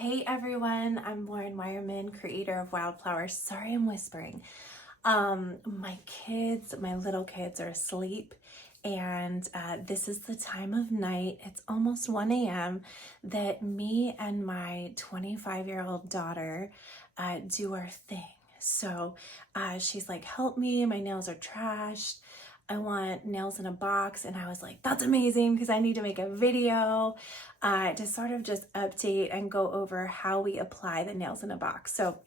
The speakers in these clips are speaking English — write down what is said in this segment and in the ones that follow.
Hey everyone, I'm Lauren Meyerman, creator of Wildflowers. Sorry I'm whispering. My little kids are asleep and this is the time of night. It's almost 1 a.m. that me and my 25-year-old daughter do our thing. So she's like, help me, my nails are trashed. I want nails in a box. And I was like, that's amazing because I need to make a video to sort of just update and go over how we apply the nails in a box. So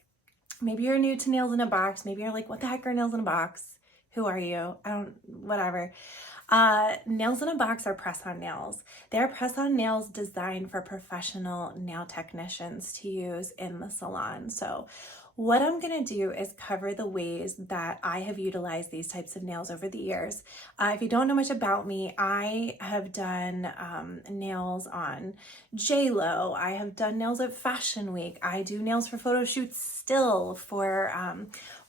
maybe you're new to nails in a box. Maybe you're like, what the heck are nails in a box? Who are you? Whatever. Nails in a box are press-on nails. They're press-on nails designed for professional nail technicians to use in the salon. So what I'm going to do is cover the ways that I have utilized these types of nails over the years. If you don't know much about me, I have done nails on J-Lo. I have done nails at Fashion Week. I do nails for photo shoots still for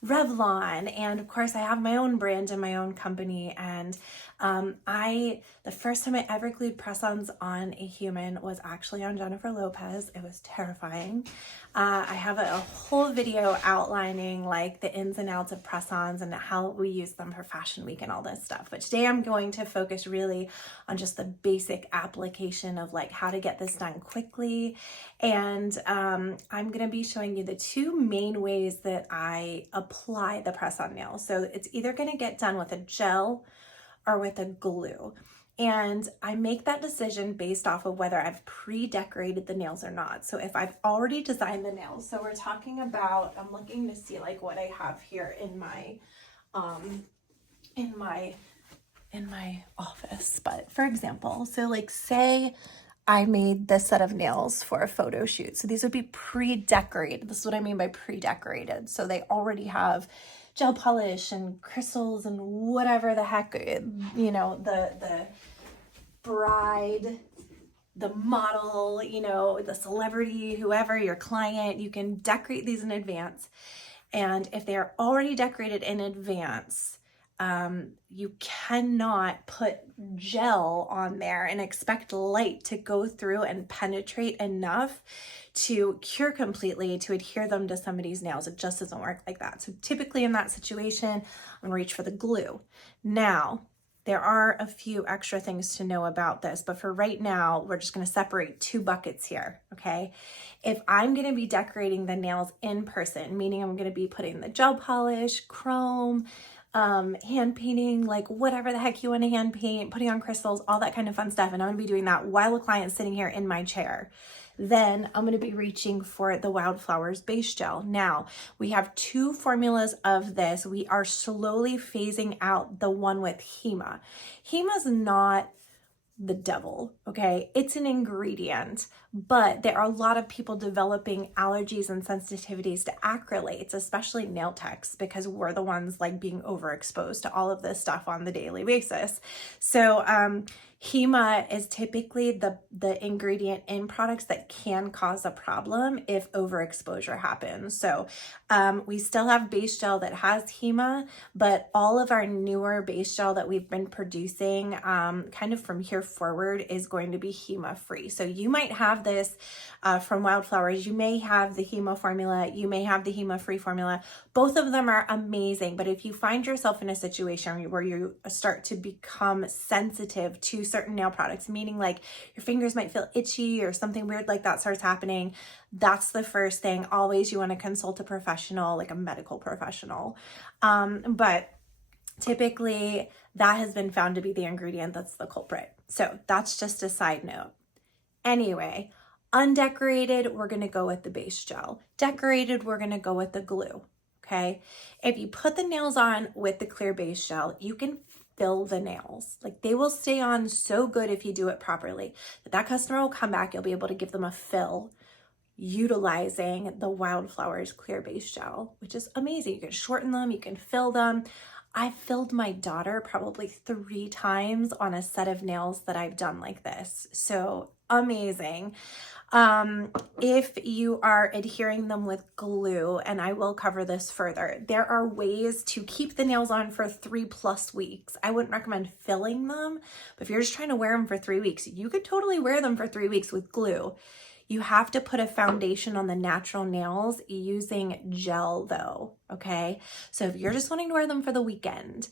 Revlon. And of course, I have my own brand and my own company. And the first time I ever glued press-ons on a human was actually on Jennifer Lopez. It was terrifying. I have a whole video outlining like the ins and outs of press-ons and how we use them for Fashion Week and all this stuff. But today I'm going to focus really on just the basic application of like how to get this done quickly. And I'm going to be showing you the two main ways that I apply the press-on nail. So it's either going to get done with a gel or with a glue. And I make that decision based off of whether I've pre-decorated the nails or not. So if I've already designed the nails, so we're talking about, I'm looking to see like what I have here in my office. But for example, so like say I made this set of nails for a photo shoot. So these would be pre-decorated. This is what I mean by pre-decorated. So they already have gel polish and crystals and whatever the heck, you know, the bride, the model, you know, the celebrity, whoever, your client, you can decorate these in advance. And if they are already decorated in advance, you cannot put gel on there and expect light to go through and penetrate enough to cure completely, to adhere them to somebody's nails. It just doesn't work like that. So typically in that situation, I'm gonna reach for the glue. Now, there are a few extra things to know about this, but for right now, we're just gonna separate two buckets here, okay? If I'm gonna be decorating the nails in person, meaning I'm gonna be putting the gel polish, chrome, hand painting, like whatever the heck you want to hand paint, putting on crystals, all that kind of fun stuff. And I'm going to be doing that while the client's sitting here in my chair. Then I'm going to be reaching for the Wildflowers Base Gel. Now, we have two formulas of this. We are slowly phasing out the one with HEMA. HEMA's not the devil, okay? It's an ingredient, but there are a lot of people developing allergies and sensitivities to acrylates, especially nail techs, because we're the ones like being overexposed to all of this stuff on the daily basis. So HEMA is typically the ingredient in products that can cause a problem if overexposure happens. So we still have base gel that has HEMA, but all of our newer base gel that we've been producing kind of from here forward is going to be HEMA free. So you might have this from Wildflowers. You may have the HEMA formula. You may have the HEMA free formula. Both of them are amazing. But if you find yourself in a situation where you start to become sensitive to certain nail products, meaning like your fingers might feel itchy or something weird like that starts happening, that's the first thing. Always you want to consult a professional, like a medical professional. But typically that has been found to be the ingredient that's the culprit. So that's just a side note. Anyway, undecorated, we're going to go with the base gel. Decorated, we're going to go with the glue. Okay. If you put the nails on with the clear base gel, you can fill the nails. Like they will stay on so good if you do it properly. That customer will come back, you'll be able to give them a fill utilizing the Wildflowers clear base gel, which is amazing. You can shorten them, you can fill them. I filled my daughter probably 3 times on a set of nails that I've done like this. So amazing. If you are adhering them with glue, and I will cover this further, there are ways to keep the nails on for 3+ weeks. I wouldn't recommend filling them, but if you're just trying to wear them for 3 weeks, you could totally wear them for 3 weeks with glue. You have to put a foundation on the natural nails using gel though, okay? So if you're just wanting to wear them for the weekend,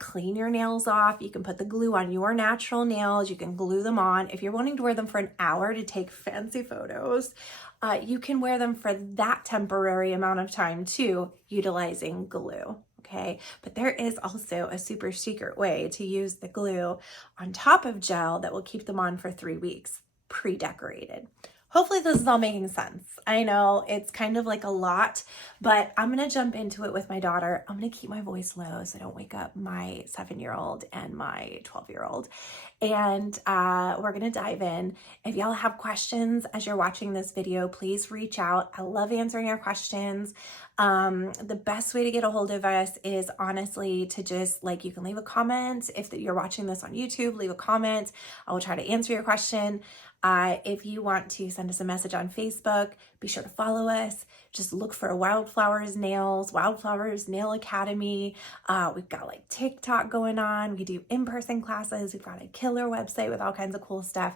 clean your nails off. You can put the glue on your natural nails. You can glue them on. If you're wanting to wear them for an hour to take fancy photos, you can wear them for that temporary amount of time too, utilizing glue. Okay, but there is also a super secret way to use the glue on top of gel that will keep them on for 3 weeks, pre-decorated. Hopefully this is all making sense. I know it's kind of like a lot, but I'm gonna jump into it with my daughter. I'm gonna keep my voice low so I don't wake up my 7-year-old and my 12-year-old. And we're gonna dive in. If y'all have questions as you're watching this video, please reach out. I love answering your questions. The best way to get a hold of us is honestly to just like, you can leave a comment. If you're watching this on YouTube, leave a comment. I will try to answer your question. If you want to send us a message on Facebook, be sure to follow us. Just look for Wildflowers Nails, Wildflowers Nail Academy. We've got like TikTok going on. We do in-person classes. We've got a killer website with all kinds of cool stuff.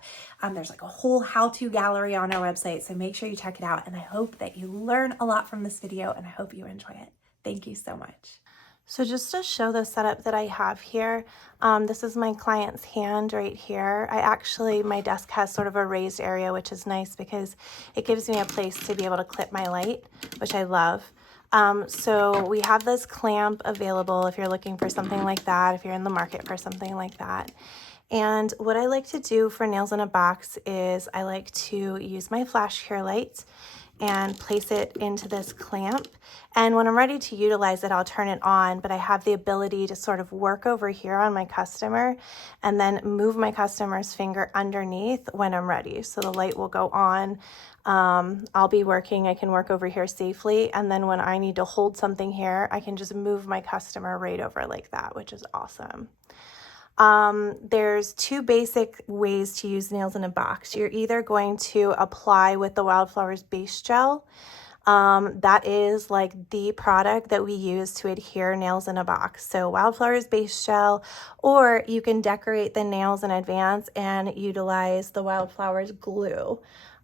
There's like a whole how-to gallery on our website. So make sure you check it out. And I hope that you learn a lot from this video and I hope you enjoy it. Thank you so much. So just to show the setup that I have here, this is my client's hand right here. My desk has sort of a raised area, which is nice because it gives me a place to be able to clip my light, which I love. So we have this clamp available if you're looking for something like that, if you're in the market for something like that. And what I like to do for nails in a box is I like to use my flash cure light and place it into this clamp. And when I'm ready to utilize it, I'll turn it on, but I have the ability to sort of work over here on my customer and then move my customer's finger underneath when I'm ready. So the light will go on. I'll be working, I can work over here safely. And then when I need to hold something here, I can just move my customer right over like that, which is awesome. There's 2 basic ways to use nails in a box. You're either going to apply with the Wildflowers Base Gel. That is like the product that we use to adhere nails in a box. So Wildflowers Base Gel, or you can decorate the nails in advance and utilize the Wildflowers glue.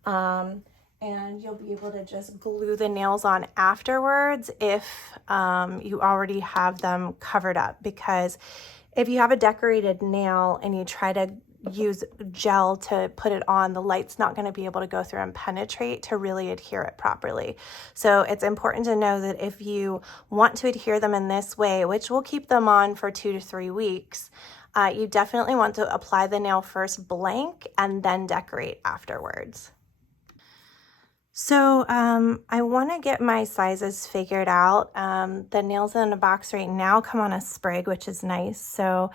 And you'll be able to just glue the nails on afterwards if you already have them covered up, because if you have a decorated nail and you try to use gel to put it on, the light's not going to be able to go through and penetrate to really adhere it properly. So it's important to know that if you want to adhere them in this way, which will keep them on for 2 to 3 weeks, you definitely want to apply the nail first blank and then decorate afterwards. So I want to get my sizes figured out. The nails in a box right now come on a sprig, which is nice. So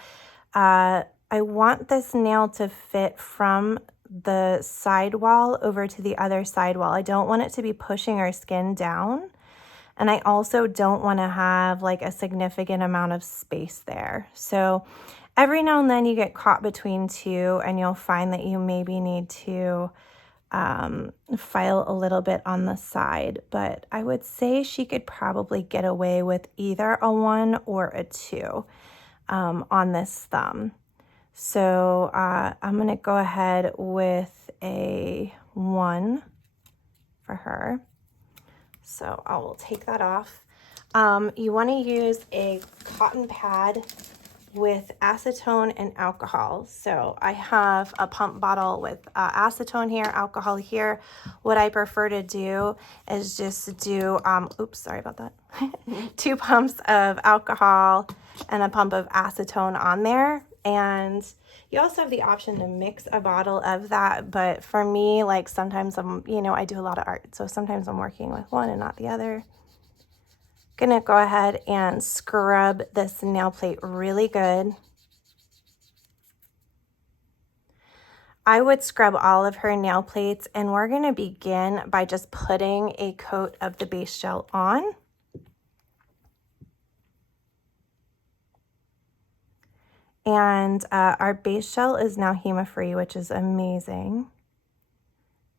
I want this nail to fit from the sidewall over to the other sidewall. I don't want it to be pushing our skin down. And I also don't want to have like a significant amount of space there. So every now and then you get caught between 2 and you'll find that you maybe need to file a little bit on the side, but I would say she could probably get away with either a 1 or a 2 on this thumb. So I'm going to go ahead with a 1 for her. So I will take that off. You want to use a cotton pad with acetone and alcohol. So I have a pump bottle with acetone here, alcohol here. What I prefer to do is just do, oops, sorry about that. 2 pumps of alcohol and a pump of acetone on there. And you also have the option to mix a bottle of that. But for me, like sometimes I do a lot of art. So sometimes I'm working with one and not the other. Gonna go ahead and scrub this nail plate really good. I would scrub all of her nail plates, and we're gonna begin by just putting a coat of the base gel on. And our base gel is now HEMA-free, which is amazing.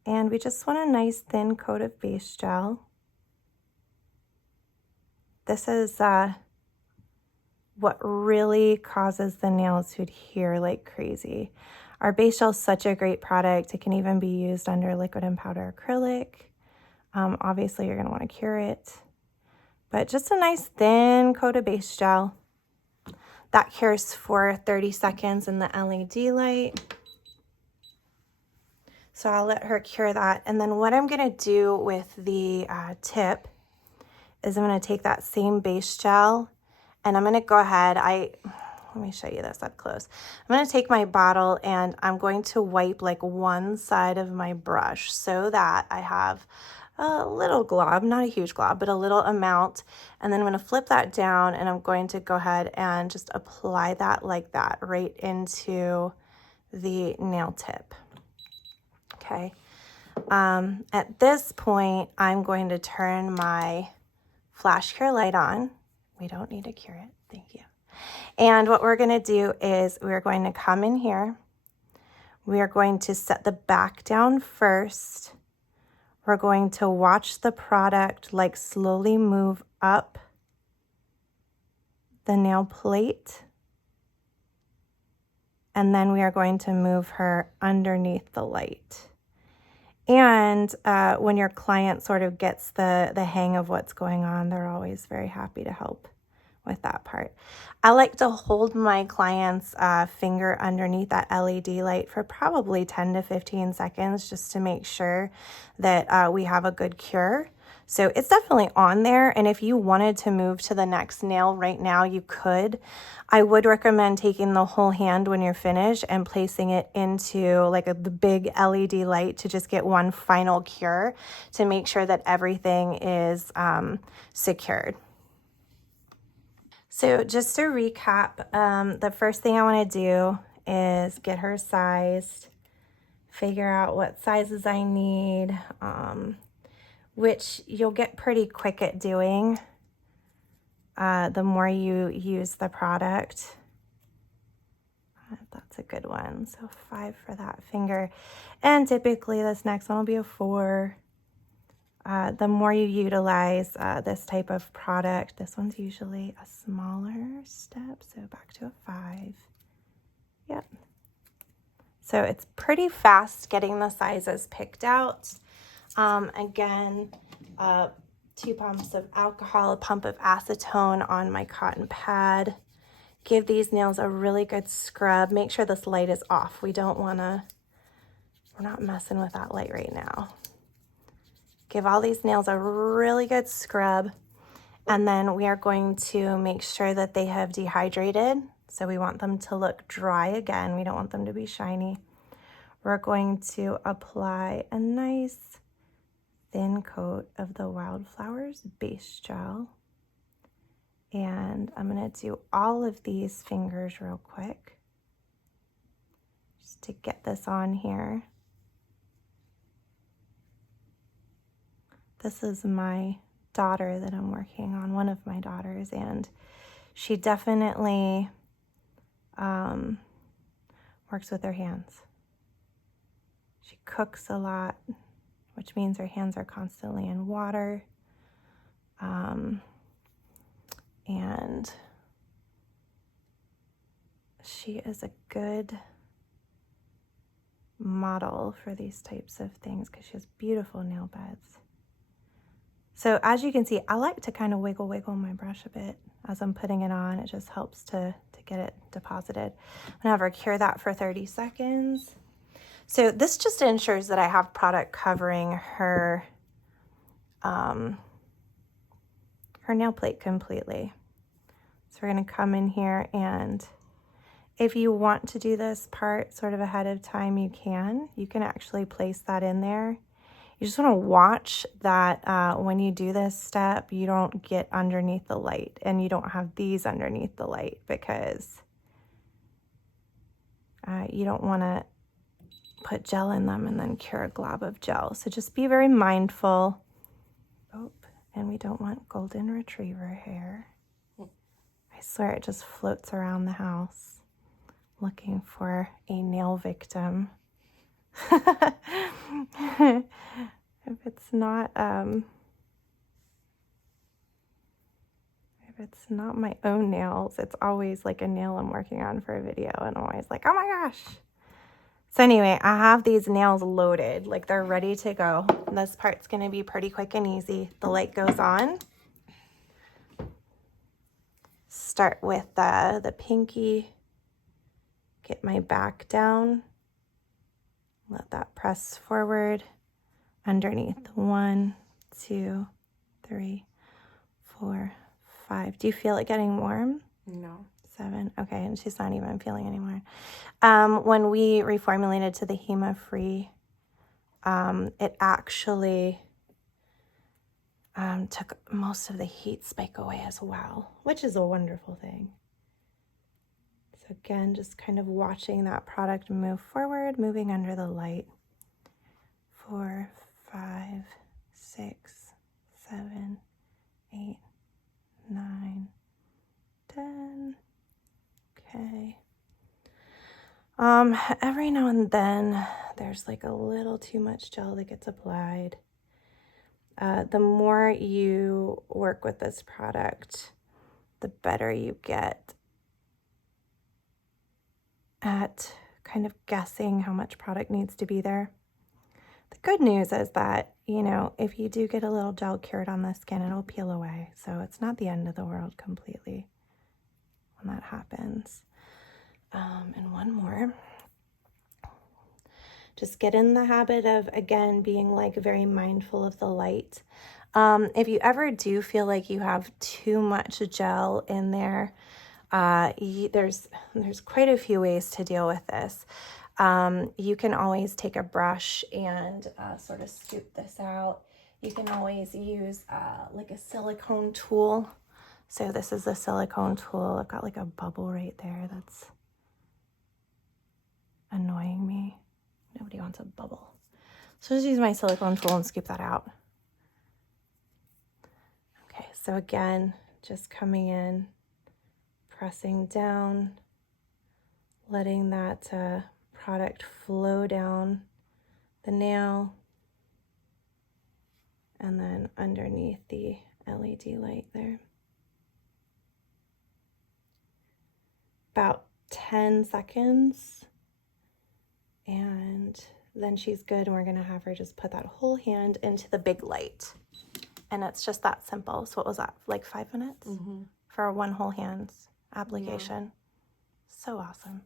And we just want a nice thin coat of base gel. This is what really causes the nails to adhere like crazy. Our base gel is such a great product. It can even be used under liquid and powder acrylic. Obviously, you're going to want to cure it. But just a nice thin coat of base gel. That cures for 30 seconds in the LED light. So I'll let her cure that. And then what I'm going to do with the tip is I'm going to take that same base gel and I'm going to go ahead. Let me show you this up close. I'm going to take my bottle and I'm going to wipe like one side of my brush so that I have a little glob, not a huge glob, but a little amount. And then I'm going to flip that down and I'm going to go ahead and just apply that like that right into the nail tip. Okay. At this point, I'm going to turn my flash cure light on. We don't need to cure it. Thank you. And what we're going to do is we're going to come in here. We are going to set the back down first. We're going to watch the product like slowly move up the nail plate. And then we are going to move her underneath the light. And when your client sort of gets the hang of what's going on, they're always very happy to help with that part. I like to hold my client's finger underneath that LED light for probably 10 to 15 seconds just to make sure that we have a good cure. So it's definitely on there, and if you wanted to move to the next nail right now, you could. I would recommend taking the whole hand when you're finished and placing it into like the big LED light to just get one final cure to make sure that everything is secured. So just to recap, the first thing I want to do is get her sized, figure out what sizes I need, which you'll get pretty quick at doing the more you use the product. That's a good one. So 5 for that finger. And typically this next one will be a 4. The more you utilize this type of product, this one's usually a smaller step. So back to a 5. Yep. So it's pretty fast getting the sizes picked out. Again, 2 pumps of alcohol, a pump of acetone on my cotton pad. Give these nails a really good scrub. Make sure this light is off. We're not messing with that light right now. Give all these nails a really good scrub. And then we are going to make sure that they have dehydrated. So we want them to look dry again. We don't want them to be shiny. We're going to apply a nice thin coat of the Wildflowers Base Gel. And I'm going to do all of these fingers real quick just to get this on here. This is my daughter that I'm working on, one of my daughters, and she definitely works with her hands. She cooks a lot, which means her hands are constantly in water. And she is a good model for these types of things because she has beautiful nail beds. So as you can see, I like to kind of wiggle my brush a bit as I'm putting it on. It just helps to get it deposited. I'm gonna have her cure that for 30 seconds. So this just ensures that I have product covering her nail plate completely. So we're gonna come in here, and if you want to do this part sort of ahead of time, you can actually place that in there. You just want to watch that when you do this step, you don't get underneath the light and you don't have these underneath the light because you don't want to put gel in them and then cure a glob of gel. So just be very mindful. Oh, and we don't want golden retriever hair. I swear it just floats around the house looking for a nail victim. If it's not my own nails, it's always like a nail I'm working on for a video, and I'm always like, oh my gosh, So anyway, I have these nails loaded, like they're ready to go. This part's gonna be pretty quick and easy. The light goes on. Start with the pinky, get my back down, let that press forward underneath. 1, 2, 3, 4, 5. Do you feel it getting warm? No. 7. Okay, and she's not even feeling anymore. When we reformulated to the HEMA-free, it actually took most of the heat spike away as well, which is a wonderful thing. So again, just kind of watching that product move forward, moving under the light. 4, 5, 6, 7, 8, 9, 10. Okay. Every now and then there's like a little too much gel that gets applied. The more you work with this product, the better you get at kind of guessing how much product needs to be there. The good news is that, you know, if you do get a little gel cured on the skin, it'll peel away. So it's not the end of the world completely when that happens. And one more. Just get in the habit of, again, being like very mindful of the light. If you ever do feel like you have too much gel in there, there's quite a few ways to deal with this. You can always take a brush and sort of scoop this out. You can always use like a silicone tool. So this is the silicone tool. I've got like a bubble right there that's annoying me. Nobody wants a bubble. So just use my silicone tool and scoop that out. Okay, so again, just coming in, pressing down, letting that product flow down the nail, and then underneath the LED light there. About 10 seconds, and then she's good, and we're gonna have her just put that whole hand into the big light. And it's just that simple. So what was that, like 5 minutes? For one whole hand application? Yeah. So awesome.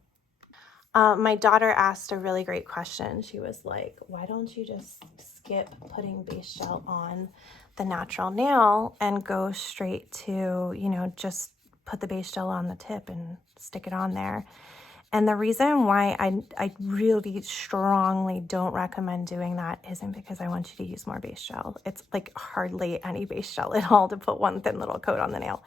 My daughter asked a really great question. She was like, why don't you just skip putting base gel on the natural nail and go straight to, you know, just put the base gel on the tip and stick it on there? And the reason why I really strongly don't recommend doing that isn't because I want you to use more base gel. It's like hardly any base gel at all to put one thin little coat on the nail.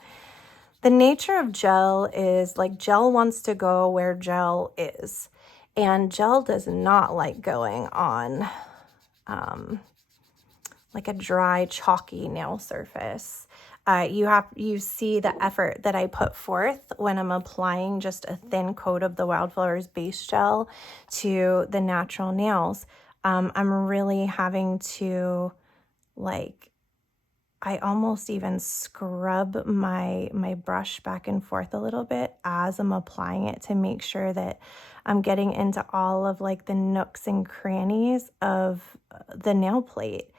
The nature of gel is like gel wants to go where gel is. And gel does not like going on like a dry, chalky nail surface. You see the effort that I put forth when I'm applying just a thin coat of the Wildflowers Base Gel to the natural nails. I'm really having to, like, I almost even scrub my brush back and forth a little bit as I'm applying it to make sure that I'm getting into all of like the nooks and crannies of the nail plate.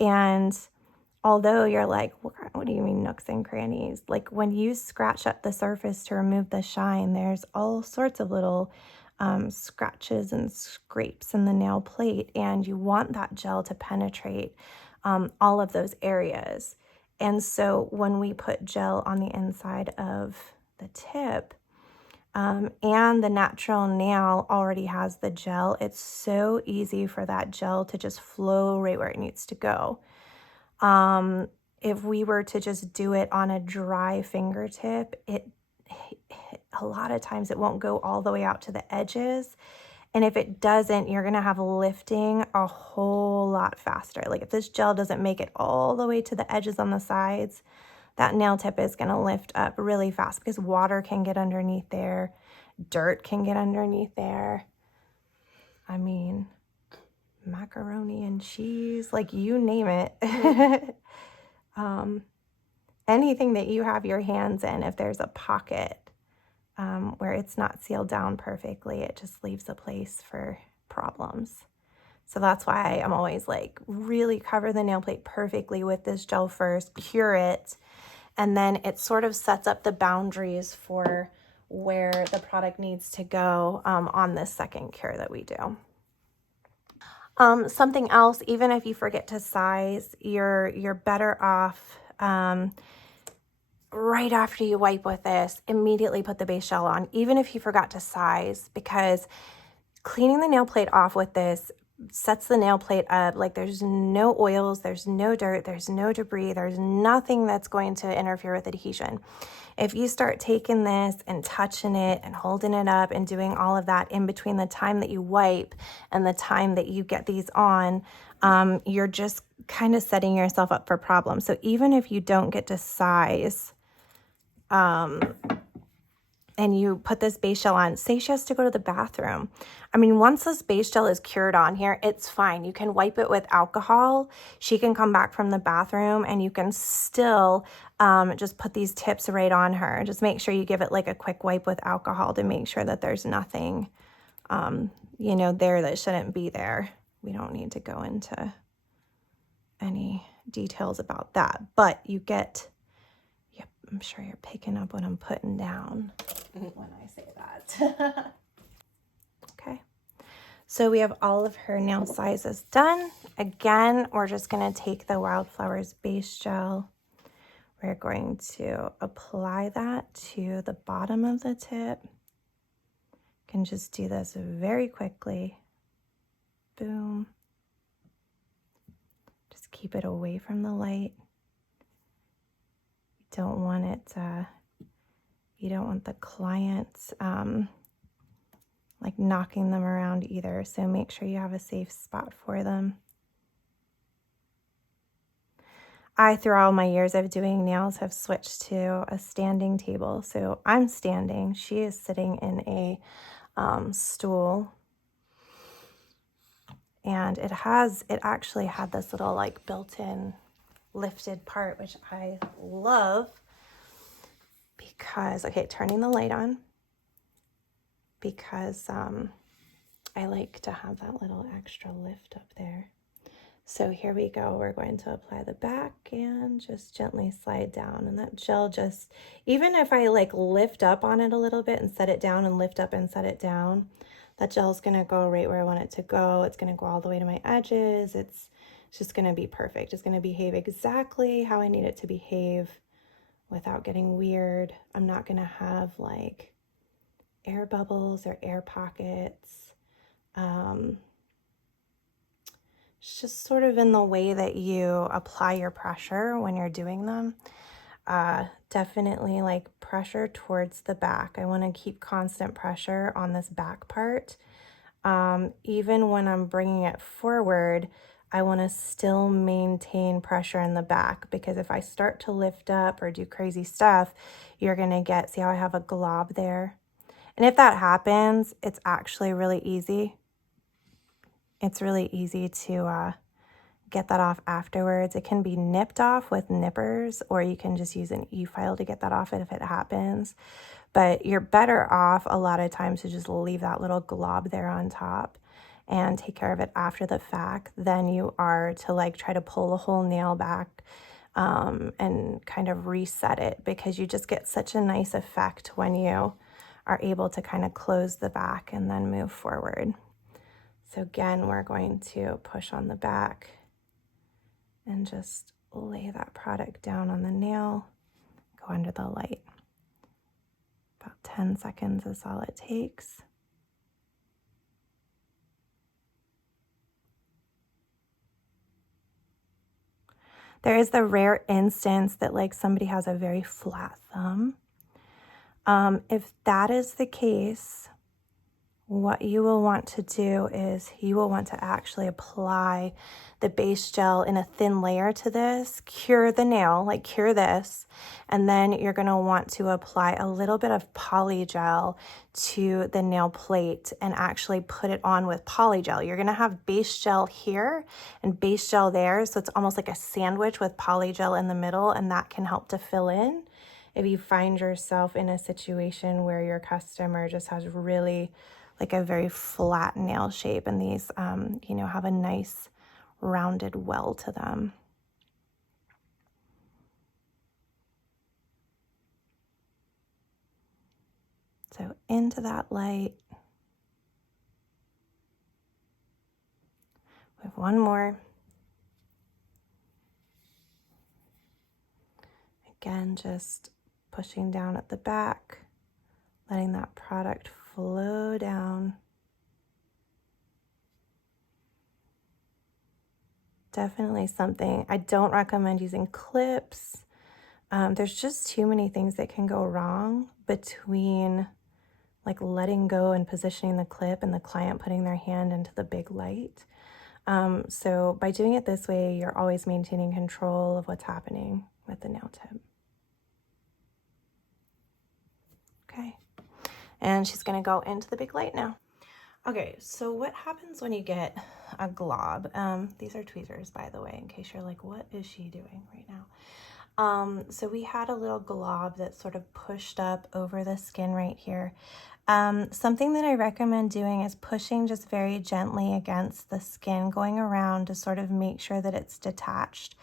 And although you're like, what do you mean nooks and crannies? Like when you scratch up the surface to remove the shine, there's all sorts of little scratches and scrapes in the nail plate, and you want that gel to penetrate all of those areas. And so when we put gel on the inside of the tip, and the natural nail already has the gel, it's so easy for that gel to just flow right where it needs to go. If we were to just do it on a dry fingertip, a lot of times it won't go all the way out to the edges. And if it doesn't, you're going to have lifting a whole lot faster. Like if this gel doesn't make it all the way to the edges on the sides, that nail tip is going to lift up really fast because water can get underneath there. Dirt can get underneath there. I mean, macaroni and cheese, like you name it. Anything that you have your hands in, if there's a pocket where it's not sealed down perfectly, it just leaves a place for problems. So that's why I'm always like, really cover the nail plate perfectly with this gel first, cure it, and then it sort of sets up the boundaries for where the product needs to go on this second cure that we do. Something else, even if you forget to size, you're better off right after you wipe with this, immediately put the base gel on, even if you forgot to size, because cleaning the nail plate off with this sets the nail plate up like there's no oils, there's no dirt, there's no debris, there's nothing that's going to interfere with adhesion. If you start taking this and touching it and holding it up and doing all of that in between the time that you wipe and the time that you get these on, you're just kind of setting yourself up for problems. So even if you don't get to size, and you put this base gel on, say she has to go to the bathroom. I mean, once this base gel is cured on here, it's fine. You can wipe it with alcohol. She can come back from the bathroom and you can still just put these tips right on her. Just make sure you give it like a quick wipe with alcohol to make sure that there's nothing, you know, there that shouldn't be there. We don't need to go into any details about that, but you get, yep, I'm sure you're picking up what I'm putting down when I say that. Okay, so we have all of her nail sizes done. Again, we're just going to take the Wildflowers Base Gel. We're going to apply that to the bottom of the tip. You can just do this very quickly. Boom. Just keep it away from the light. Don't want it, you don't want the clients like knocking them around either. So make sure you have a safe spot for them. I, through all my years of doing nails, have switched to a standing table. So I'm standing. She is sitting in a stool. And it actually had this little like built-in lifted part, which I love because, okay, turning the light on, because I like to have that little extra lift up there. So here we go. We're going to apply the back and just gently slide down. And that gel just, even if I like lift up on it a little bit and set it down and lift up and set it down, that gel is going to go right where I want it to go. It's going to go all the way to my edges. It's just going to be perfect. It's going to behave exactly how I need it to behave without getting weird. I'm not going to have like air bubbles or air pockets. It's just sort of in the way that you apply your pressure when you're doing them. Definitely like pressure towards the back. I want to keep constant pressure on this back part. Even when I'm bringing it forward, I want to still maintain pressure in the back, because if I start to lift up or do crazy stuff, you're going to get, see how I have a glob there? And if that happens, it's actually really easy. It's really easy to get that off afterwards. It can be nipped off with nippers, or you can just use an e-file to get that off if it happens. But you're better off a lot of times to just leave that little glob there on top and take care of it after the fact than you are to like try to pull the whole nail back and kind of reset it, because you just get such a nice effect when you are able to kind of close the back and then move forward. So again, we're going to push on the back and just lay that product down on the nail, go under the light. About 10 seconds is all it takes. There is the rare instance that like somebody has a very flat thumb. If that is the case, what you will want to do is you will want to actually apply the base gel in a thin layer to this, cure the nail, like cure this, and then you're going to want to apply a little bit of polygel to the nail plate and actually put it on with polygel. You're going to have base gel here and base gel there, so it's almost like a sandwich with polygel in the middle, and that can help to fill in. If you find yourself in a situation where your customer just has really like a very flat nail shape, and these, you know, have a nice rounded well to them. So into that light. We have one more. Again, just pushing down at the back, letting that product flow down. Definitely something. I don't recommend using clips. There's just too many things that can go wrong between like letting go and positioning the clip and the client putting their hand into the big light. So by doing it this way, you're always maintaining control of what's happening with the nail tip. Okay, and she's gonna go into the big light now. Okay, so what happens when you get a glob? These are tweezers, by the way, in case you're like, what is she doing right now? So we had a little glob that sort of pushed up over the skin right here. Something that I recommend doing is pushing just very gently against the skin, going around to sort of make sure that it's detached.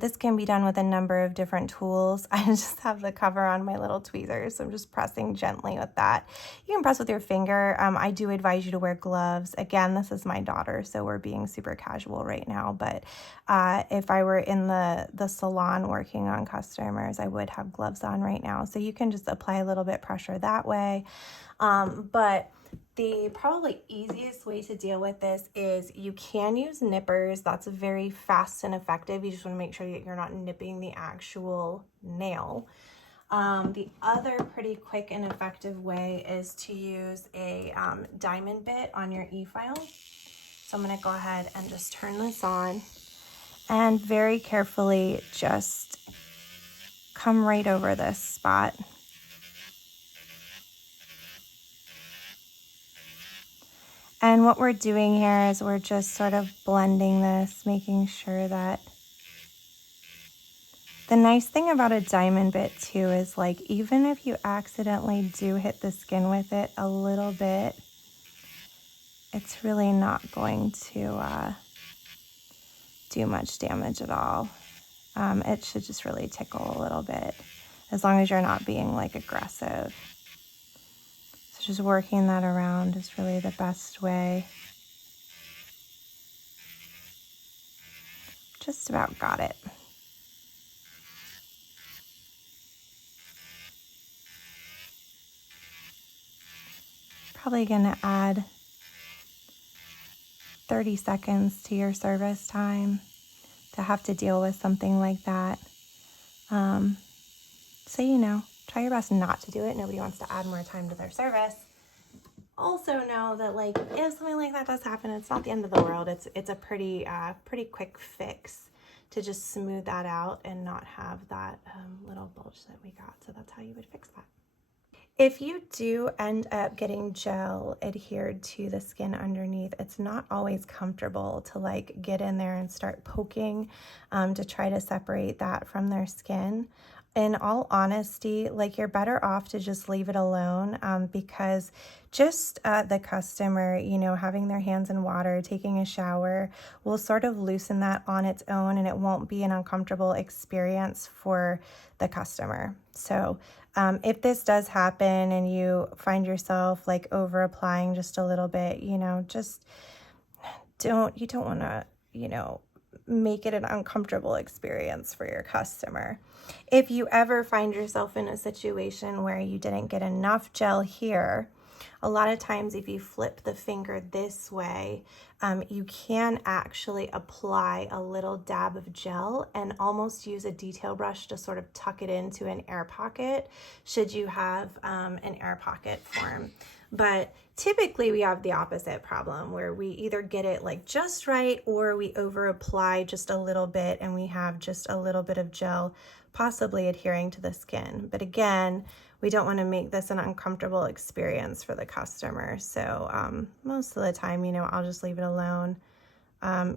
This can be done with a number of different tools. I just have the cover on my little tweezers, so I'm just pressing gently with that. You can press with your finger. I do advise you to wear gloves. Again, this is my daughter, so we're being super casual right now, but if I were in the salon working on customers, I would have gloves on right now. So you can just apply a little bit pressure that way. But the probably easiest way to deal with this is you can use nippers. That's very fast and effective. You just want to make sure that you're not nipping the actual nail. The other pretty quick and effective way is to use a diamond bit on your e-file. So I'm going to go ahead and just turn this on and very carefully just come right over this spot. And what we're doing here is we're just sort of blending this, making sure that the nice thing about a diamond bit too is like, even if you accidentally do hit the skin with it a little bit, it's really not going to do much damage at all. It should just really tickle a little bit, as long as you're not being like aggressive. So just working that around is really the best way. Just about got it. Probably gonna add 30 seconds to your service time to have to deal with something like that. So, you know, try your best not to do it. Nobody wants to add more time to their service. Also know that, like, if something like that does happen, it's not the end of the world. It's a pretty quick fix to just smooth that out and not have that little bulge that we got. So that's how you would fix that. If you do end up getting gel adhered to the skin underneath, it's not always comfortable to like get in there and start poking to try to separate that from their skin. In all honesty, like, you're better off to just leave it alone because just the customer, you know, having their hands in water, taking a shower will sort of loosen that on its own, and it won't be an uncomfortable experience for the customer. So if this does happen and you find yourself like over applying just a little bit, you know, just you don't want to, you know, make it an uncomfortable experience for your customer. If you ever find yourself in a situation where you didn't get enough gel here, a lot of times if you flip the finger this way, you can actually apply a little dab of gel and almost use a detail brush to sort of tuck it into an air pocket, should you have an air pocket form. But typically we have the opposite problem, where we either get it like just right or we over apply just a little bit and we have just a little bit of gel possibly adhering to the skin. But again, we don't want to make this an uncomfortable experience for the customer. So most of the time, you know, I'll just leave it alone.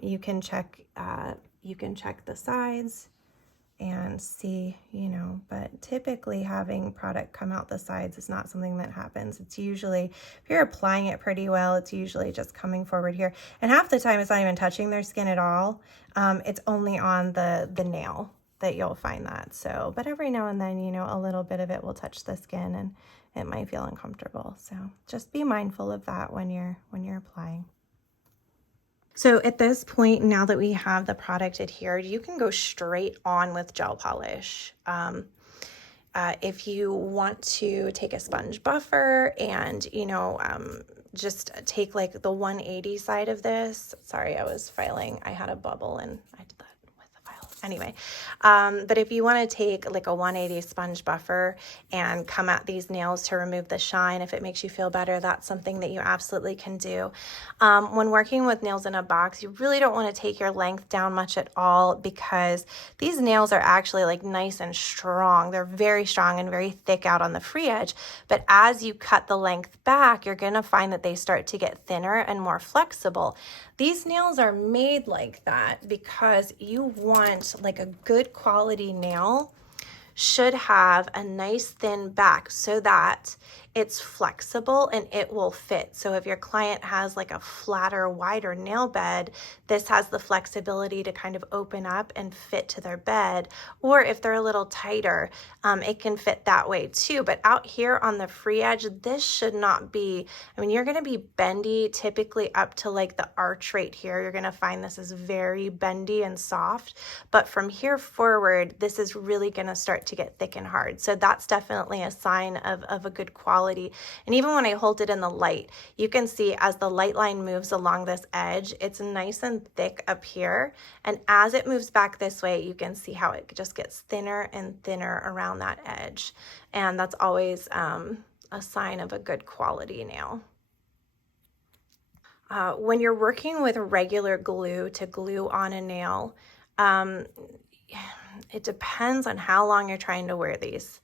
You can check the sides and see, you know, but typically having product come out the sides is not something that happens. It's usually, if you're applying it pretty well, it's usually just coming forward here. And half the time it's not even touching their skin at all. It's only on the nail that you'll find that. So, but every now and then, you know, a little bit of it will touch the skin and it might feel uncomfortable. So just be mindful of that when you're applying. So at this point, now that we have the product adhered, you can go straight on with gel polish. If you want to take a sponge buffer and, you know, just take like the 180 side of this. Sorry, I was filing. I had a bubble and I did that with the file. Anyway, but if you want to take like a 180 sponge buffer and come at these nails to remove the shine, if it makes you feel better, that's something that you absolutely can do. When working with nails in a box, you really don't want to take your length down much at all because these nails are actually like nice and strong. They're very strong and very thick out on the free edge. But as you cut the length back, you're going to find that they start to get thinner and more flexible. These nails are made like that because you want like a good quality nail should have a nice thin back so that it's flexible and it will fit. So if your client has like a flatter, wider nail bed, this has the flexibility to kind of open up and fit to their bed. Or if they're a little tighter, it can fit that way too. But out here on the free edge, this should not be, I mean, you're gonna be bendy typically up to like the arch right here. You're gonna find this is very bendy and soft. But from here forward, this is really gonna start to get thick and hard. So that's definitely a sign of a good quality. And even when I hold it in the light, you can see as the light line moves along this edge, it's nice and thick up here. And as it moves back this way, you can see how it just gets thinner and thinner around that edge. And that's always a sign of a good quality nail. When you're working with regular glue to glue on a nail, it depends on how long you're trying to wear these.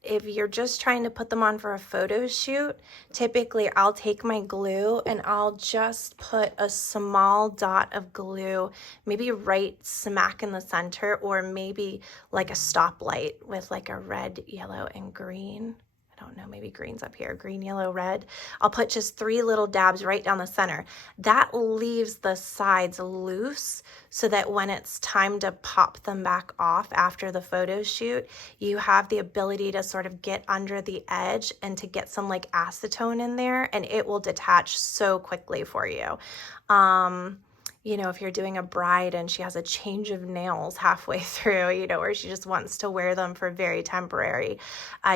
If you're just trying to put them on for a photo shoot, typically I'll take my glue and I'll just put a small dot of glue, maybe right smack in the center, or maybe like a stoplight with like a red, yellow, and green. I don't know, maybe green's up here, green, yellow, red. I'll put just 3 little dabs right down the center. That leaves the sides loose so that when it's time to pop them back off after the photo shoot, you have the ability to sort of get under the edge and to get some like acetone in there, and it will detach so quickly for you. You know, if you're doing a bride and she has a change of nails halfway through, you know, or she just wants to wear them for very temporary,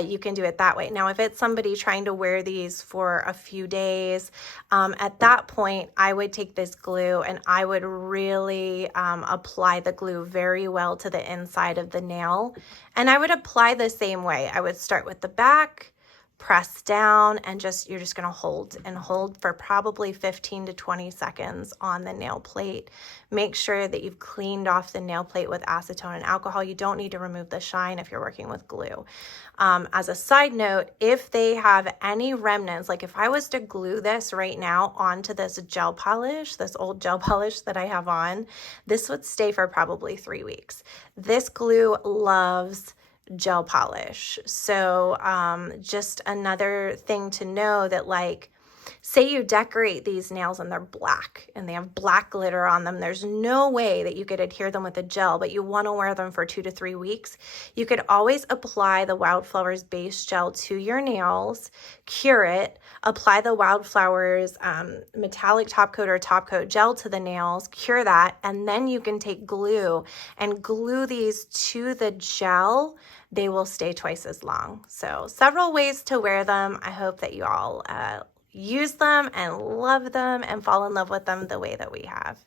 you can do it that way. Now, if it's somebody trying to wear these for a few days, at that point, I would take this glue and I would really apply the glue very well to the inside of the nail. And I would apply the same way. I would start with the back, press down, and you're just going to hold and hold for probably 15 to 20 seconds on the nail plate. Make sure that you've cleaned off the nail plate with acetone and alcohol. You don't need to remove the shine if you're working with glue. As a side note, if they have any remnants, like if I was to glue this right now onto this gel polish, this old gel polish that I have on, this would stay for probably 3 weeks. This glue loves gel polish. So just another thing to know that, like, say you decorate these nails and they're black and they have black glitter on them. There's no way that you could adhere them with a gel, but you want to wear them for 2 to 3 weeks. You could always apply the Wildflowers Base Gel to your nails, cure it, apply the Wildflowers metallic top coat or top coat gel to the nails, cure that, and then you can take glue and glue these to the gel. They will stay twice as long. So several ways to wear them. I hope that you all use them and love them and fall in love with them the way that we have.